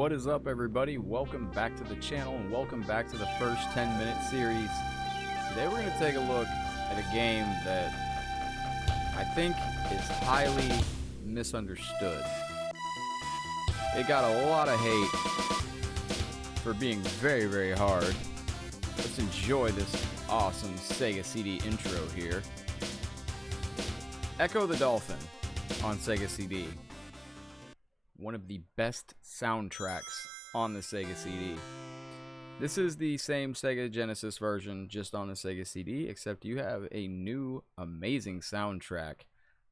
What is up, everybody? Welcome back to the channel and welcome back to the first 10-minute series. Today we're going to take a look at a game that I think is highly misunderstood. It got a lot of hate for being very, very hard. Let's enjoy this awesome Sega CD intro here. Ecco the Dolphin on Sega CD. One of the best soundtracks on the Sega CD. This is the same Sega Genesis version, just on the Sega CD, except you have a new amazing soundtrack.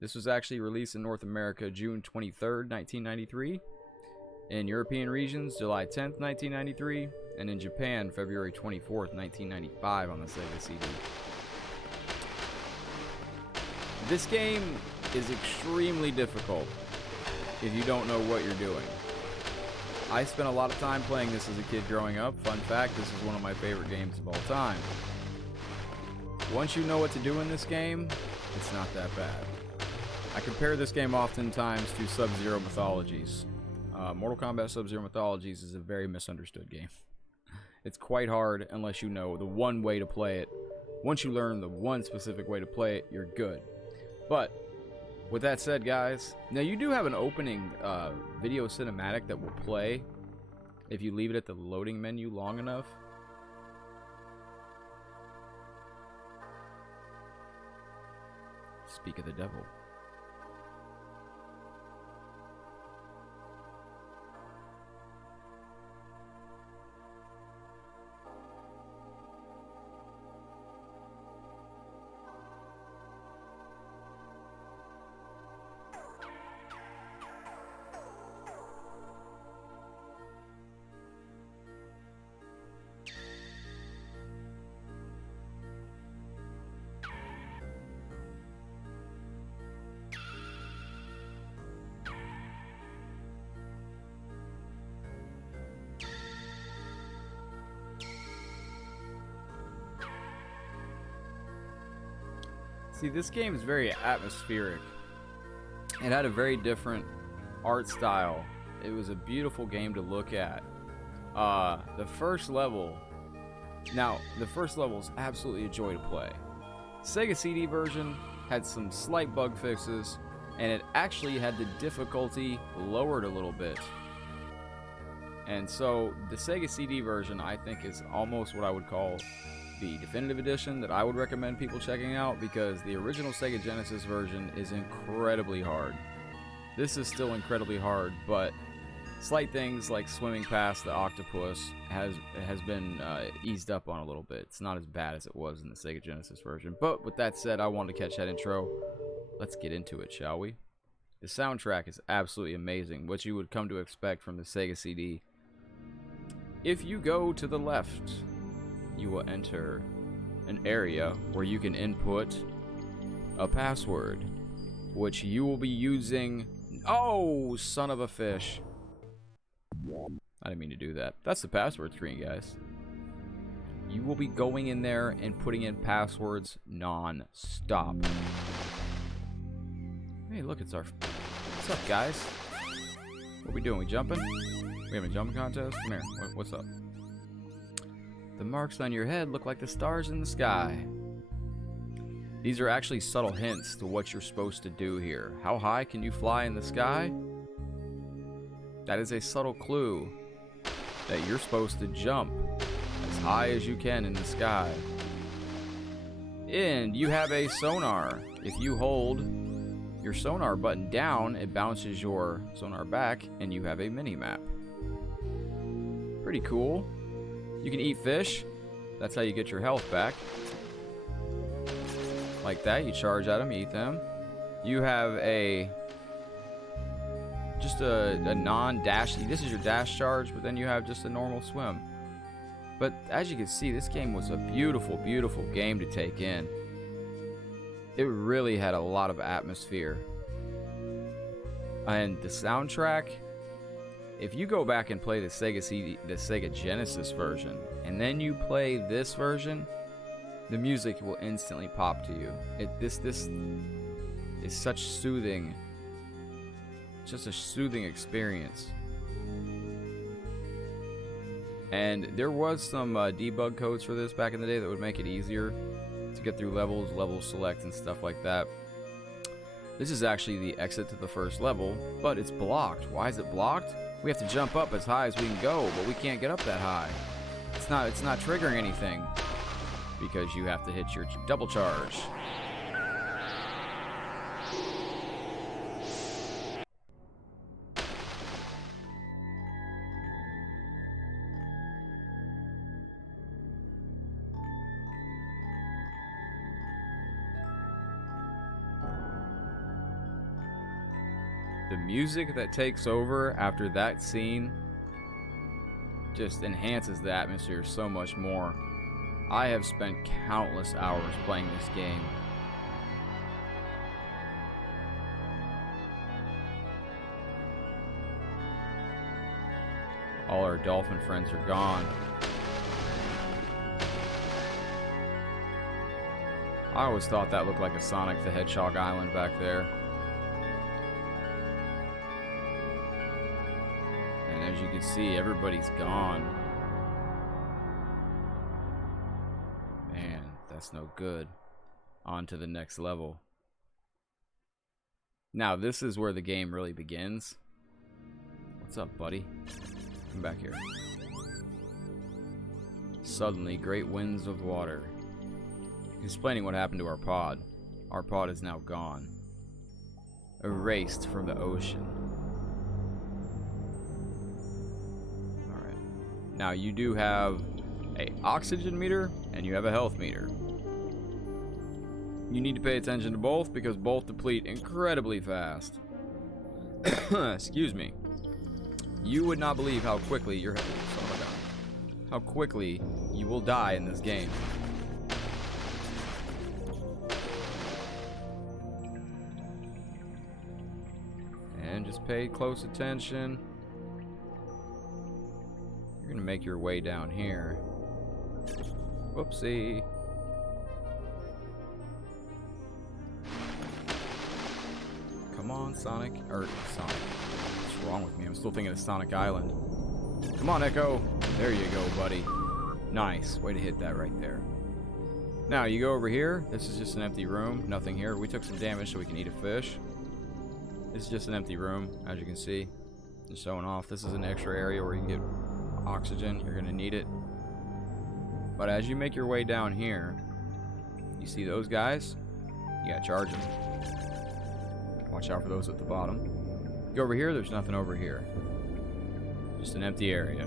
This was actually released in North America June 23rd, 1993, in European regions July 10th, 1993, and in Japan February 24th, 1995 on the Sega CD. This game is extremely difficult if you don't know what you're doing. I spent a lot of time playing this as a kid growing up. Fun fact, this is one of my favorite games of all time. Once you know what to do in this game, it's not that bad. I compare this game oftentimes to Sub-Zero Mythologies. Mortal Kombat Sub-Zero Mythologies is a very misunderstood game. It's quite hard unless you know the one way to play it. Once you learn the one specific way to play it, you're good. But with that said, guys, now you do have an opening video cinematic that will play if you leave it at the loading menu long enough. Speak of the devil. See, this game is very atmospheric. It had a very different art style. It was a beautiful game to look at. The first level is absolutely a joy to play. Sega CD version had some slight bug fixes, and it actually had the difficulty lowered a little bit. And so the Sega CD version, I think, is almost what I would call the definitive edition that I would recommend people checking out, because the original Sega Genesis version is incredibly hard. This is still incredibly hard, but slight things like swimming past the octopus has been eased up on a little bit. It's not as bad as it was in the Sega Genesis version. But with that said, I wanted to catch that intro. Let's get into it, shall we? The soundtrack is absolutely amazing, what you would come to expect from the Sega CD. If you go to the left, you will enter an area where you can input a password, which you will be using. Oh, son of a fish. I didn't mean to do that. That's the password screen, guys. You will be going in there and putting in passwords non-stop. Hey, look, it's our... What's up, guys? What we doing? We jumping? We having a jumping contest? Come here. What's up? The marks on your head look like the stars in the sky. These are actually subtle hints to what you're supposed to do here. How high can you fly in the sky? That is a subtle clue that you're supposed to jump as high as you can in the sky. And you have a sonar. If you hold your sonar button down, it bounces your sonar back, and you have a mini-map. Pretty cool. You can eat fish. That's how you get your health back. Like that, you charge at them, eat them. You have just a non-dash. This is your dash charge, but then you have just a normal swim. But as you can see, this game was a beautiful, beautiful game to take in. It really had a lot of atmosphere. And the soundtrack, if you go back and play the Sega CD, the Sega Genesis version, and then you play this version, the music will instantly pop to you. This is such soothing, just a soothing experience. And there was some debug codes for this back in the day that would make it easier to get through levels, level select, and stuff like that. This is actually the exit to the first level, but it's blocked. Why is it blocked? We have to jump up as high as we can go, but we can't get up that high. It's not triggering anything because you have to hit your double charge. The music that takes over after that scene just enhances the atmosphere so much more. I have spent countless hours playing this game. All our dolphin friends are gone. I always thought that looked like a Sonic the Hedgehog island back there. And as you can see, everybody's gone. Man, that's no good. On to the next level. Now, this is where the game really begins. What's up, buddy? Come back here. Suddenly, great winds of water. Explaining what happened to our pod. Our pod is now gone. Erased from the ocean. Alright. Now, you do have a oxygen meter and you have a health meter. You need to pay attention to both because both deplete incredibly fast. Excuse me. You would not believe how quickly how quickly you will die in this game. And just pay close attention. You're gonna make your way down here. Whoopsie. Come on, Sonic. Or Sonic. What's wrong with me? I'm still thinking of Sonic Island. Come on, Echo. There you go, buddy. Nice. Way to hit that right there. Now, you go over here. This is just an empty room. Nothing here. We took some damage so we can eat a fish. This is just an empty room, as you can see. Just showing off. This is an extra area where you can get oxygen. You're going to need it. But as you make your way down here, you see those guys? You got to charge them. Watch out for those at the bottom. Go over here. There's nothing over here. Just an empty area.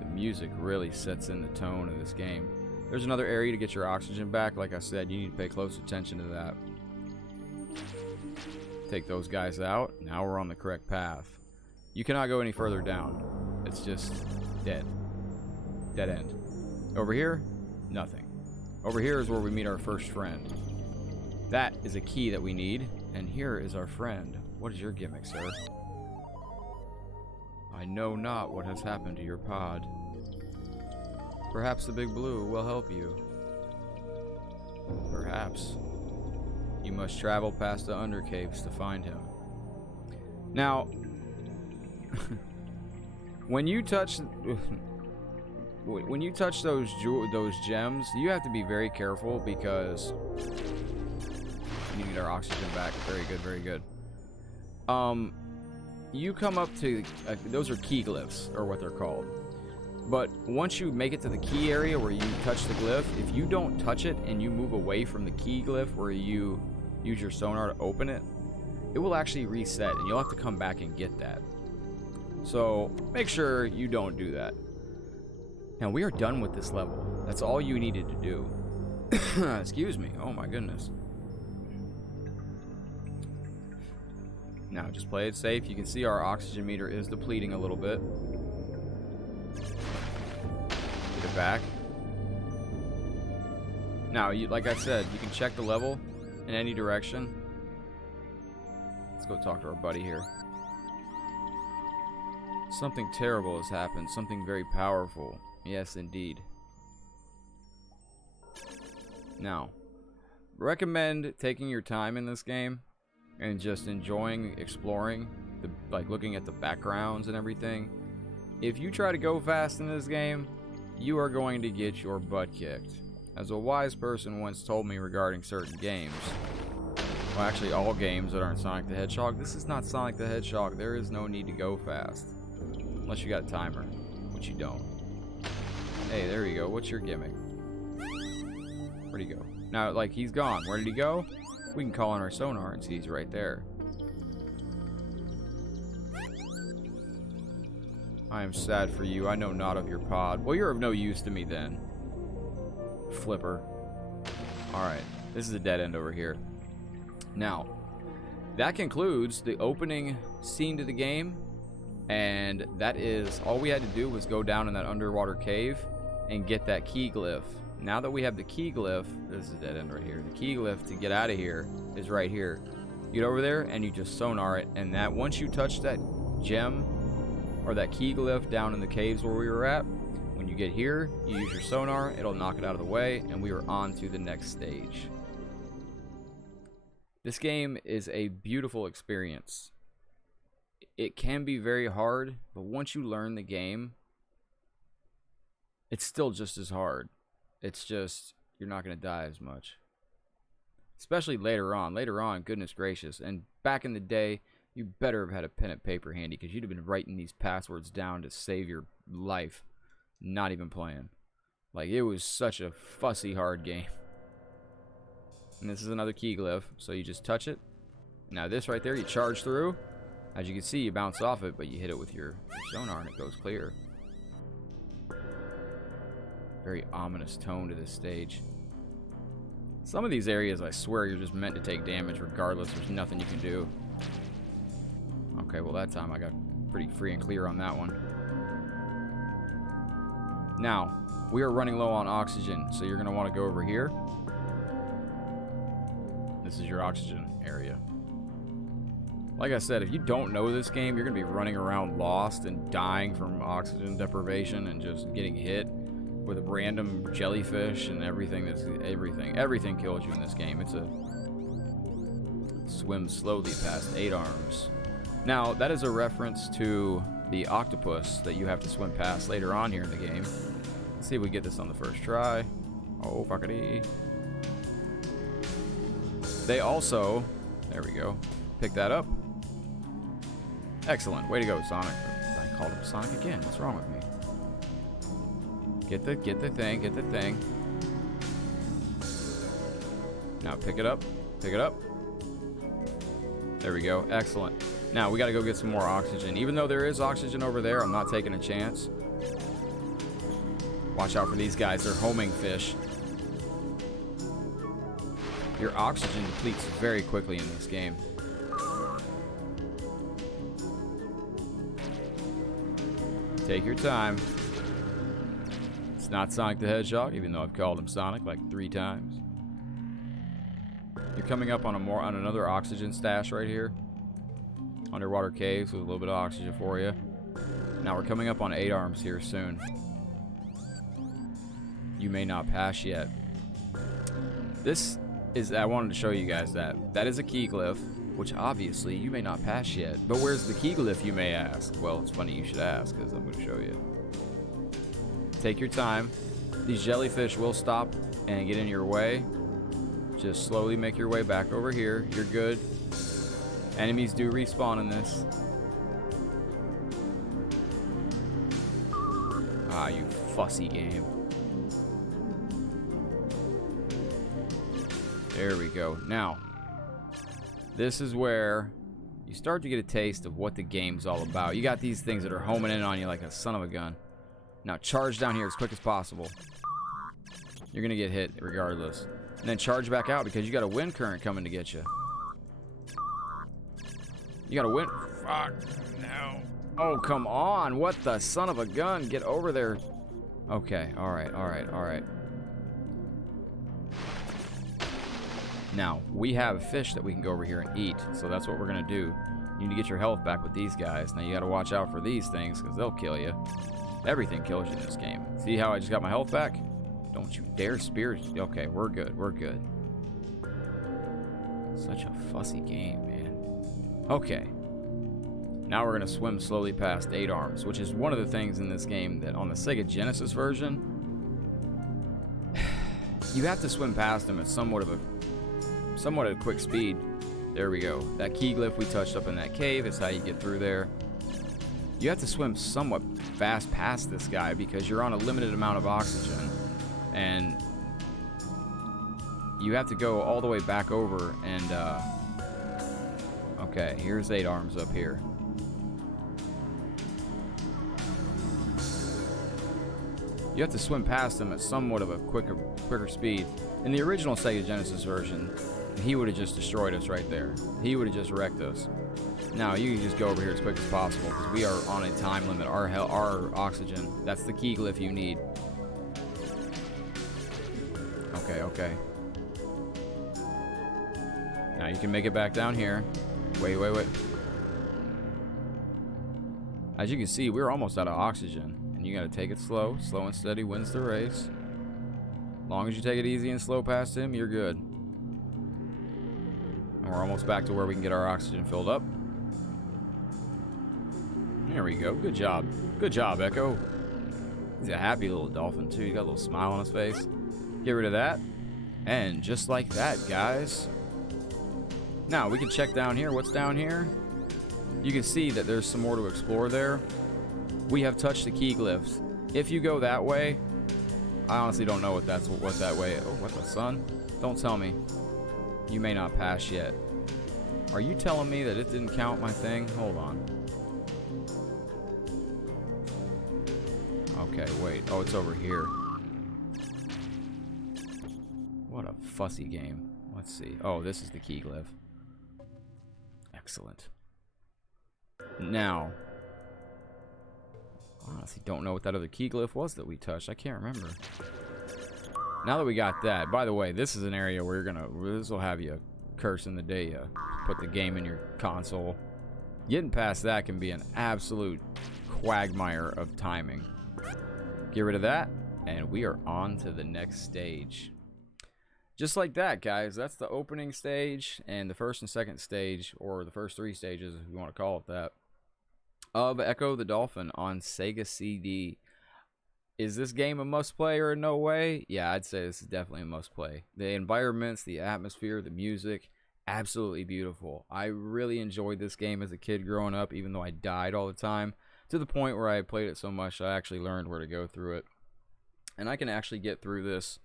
The music really sets in the tone of this game. There's another area to get your oxygen back. Like I said, you need to pay close attention to that. Take those guys out. Now we're on the correct path. You cannot go any further down. It's just dead. Dead end. Over here, nothing. Over here is where we meet our first friend. That is a key that we need. And here is our friend. What is your gimmick, sir? I know not what has happened to your pod. Perhaps the Big Blue will help you. Perhaps. You must travel past the undercaves to find him. Now, when you touch those gems, you have to be very careful because we need our oxygen back. Very good, very good. You come up to those are key glyphs, or what they're called. But once you make it to the key area where you touch the glyph, if you don't touch it and you move away from the key glyph where you use your sonar to open it, it will actually reset and you'll have to come back and get that. So make sure you don't do that. Now we are done with this level. That's all you needed to do. Excuse me. Oh my goodness. Now just play it safe. You can see our oxygen meter is depleting a little bit. Get it back. Now, like I said, you can check the level in any direction. Let's go talk to our buddy here. Something terrible has happened. Something very powerful. Yes, indeed. Now, recommend taking your time in this game and just enjoying exploring like looking at the backgrounds and everything, if you try to go fast in this game, you are going to get your butt kicked. As a wise person once told me regarding certain games, well, actually all games that aren't Sonic the Hedgehog, this is not Sonic the Hedgehog. There is no need to go fast. Unless you got a timer, which you don't. Hey, there you go. What's your gimmick? Where'd he go? Now, like, he's gone. Where did he go? We can call on our sonar and see he's right there. I am sad for you. I know not of your pod. Well, you're of no use to me then. Flipper. Alright. This is a dead end over here. Now, that concludes the opening scene to the game. And that is, all we had to do was go down in that underwater cave and get that key glyph. Now that we have the key glyph, this is a dead end right here. The key glyph to get out of here is right here. You get over there and you just sonar it. And that once you touch that gem or that key glyph down in the caves where we were at, when you get here, you use your sonar, it'll knock it out of the way, and we are on to the next stage. This game is a beautiful experience. It can be very hard, but once you learn the game, it's still just as hard. It's just, you're not going to die as much. Especially later on. Later on, goodness gracious. And back in the day, you better have had a pen and paper handy, because you'd have been writing these passwords down to save your life. Not even playing. Like, it was such a fussy hard game. And this is another key glyph, so you just touch it. Now this right there, you charge through. As you can see, you bounce off it, but you hit it with your sonar and it goes clear. Very ominous tone to this stage. Some of these areas, I swear, you're just meant to take damage regardless. There's nothing you can do. Okay, well that time I got pretty free and clear on that one. Now, we are running low on oxygen, so you're going to want to go over here. This is your oxygen area. Like I said, if you don't know this game, you're going to be running around lost and dying from oxygen deprivation and just getting hit with random jellyfish and everything. Everything kills you in this game. It's a swim slowly past 8 arms. Now, that is a reference to the octopus that you have to swim past later on here in the game. Let's see if we get this on the first try. Oh, fuckity. They also, there we go, pick that up. Excellent. Way to go, Sonic. I called him Sonic again. What's wrong with me? Get the thing. Now pick it up. Pick it up. There we go. Excellent. Now we got to go get some more oxygen. Even though there is oxygen over there, I'm not taking a chance. Watch out for these guys. They're homing fish. Your oxygen depletes very quickly in this game. Take your time. It's not Sonic the Hedgehog, even though I've called him Sonic like 3 times. You're coming up on another oxygen stash right here. Underwater caves with a little bit of oxygen for you. Now we're coming up on 8 arms here soon. You may not pass yet. This is, I wanted to show you guys that. That is a key glyph, which obviously you may not pass yet. But where's the key glyph, you may ask? Well, it's funny you should ask, because I'm going to show you. Take your time. These jellyfish will stop and get in your way. Just slowly make your way back over here. You're good. Enemies do respawn in this. Ah, you fussy game. There we go. Now, this is where you start to get a taste of what the game's all about. You got these things that are homing in on you like a son of a gun. Now, charge down here as quick as possible. You're going to get hit regardless. And then charge back out because you got a wind current coming to get you. You got a wind... Fuck. No. Oh, come on. What the son of a gun? Get over there. Okay. All right. Now, we have fish that we can go over here and eat, so that's what we're going to do. You need to get your health back with these guys. Now, you got to watch out for these things, because they'll kill you. Everything kills you in this game. See how I just got my health back? Don't you dare spear. Okay, we're good. Such a fussy game, man. Okay. Now we're going to swim slowly past 8 arms, which is one of the things in this game that on the Sega Genesis version, you have to swim past them at somewhat at a quick speed. There we go. That key glyph we touched up in that cave is how you get through there. You have to swim somewhat fast past this guy because you're on a limited amount of oxygen. And you have to go all the way back over and, okay, here's 8 arms up here. You have to swim past them at somewhat of a quicker speed. In the original Sega Genesis version, he would have just destroyed us right there. He would have just wrecked us. Now, you can just go over here as quick as possible because we are on a time limit. Our oxygen, that's the key glyph you need. Okay. Now you can make it back down here. Wait. As you can see, we're almost out of oxygen. And you gotta take it slow. Slow and steady wins the race. As long as you take it easy and slow past him, you're good. And we're almost back to where we can get our oxygen filled up. There we go. Good job. Good job, Echo. He's a happy little dolphin, too. He got a little smile on his face. Get rid of that. And just like that, guys. Now, we can check down here. What's down here? You can see that there's some more to explore there. We have touched the key glyphs. If you go that way, I honestly don't know what that way. Oh, what the sun? Don't tell me. You may not pass yet. Are you telling me that it didn't count my thing? Hold on. Okay, wait. Oh, it's over here. What a fussy game. Let's see. Oh, this is the key glyph. Excellent. Now, honestly, don't know what that other key glyph was that we touched. I can't remember. Now that we got that, by the way, this is an area where this will have you cursing the day you put the game in your console. Getting past that can be an absolute quagmire of timing. Get rid of that, and we are on to the next stage. Just like that, guys. That's the opening stage and the first and second stage, or the first 3 stages, if you want to call it that, of Ecco the Dolphin on Sega CD. Is this game a must-play or no way? Yeah, I'd say this is definitely a must-play. The environments, the atmosphere, the music, absolutely beautiful. I really enjoyed this game as a kid growing up, even though I died all the time, to the point where I played it so much I actually learned where to go through it. And I can actually get through this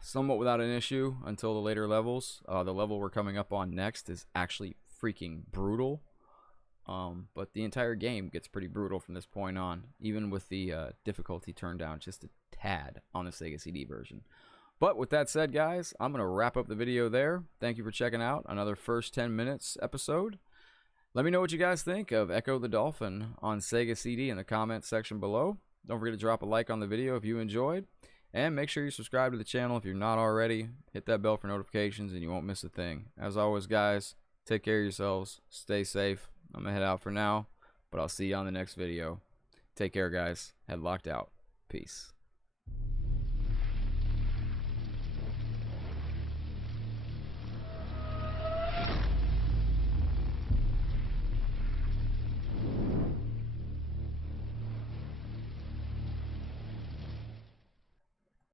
somewhat without an issue until the later levels. The level we're coming up on next is actually freaking brutal. But the entire game gets pretty brutal from this point on, even with the difficulty turned down just a tad on the Sega CD version. But with that said, guys, I'm going to wrap up the video there. Thank you for checking out another First 10 Minutes episode. Let me know what you guys think of Ecco the Dolphin on Sega CD in the comments section below. Don't forget to drop a like on the video if you enjoyed. And make sure you subscribe to the channel if you're not already. Hit that bell for notifications and you won't miss a thing. As always, guys, take care of yourselves. Stay safe. I'm going to head out for now, but I'll see you on the next video. Take care, guys. Head locked out. Peace.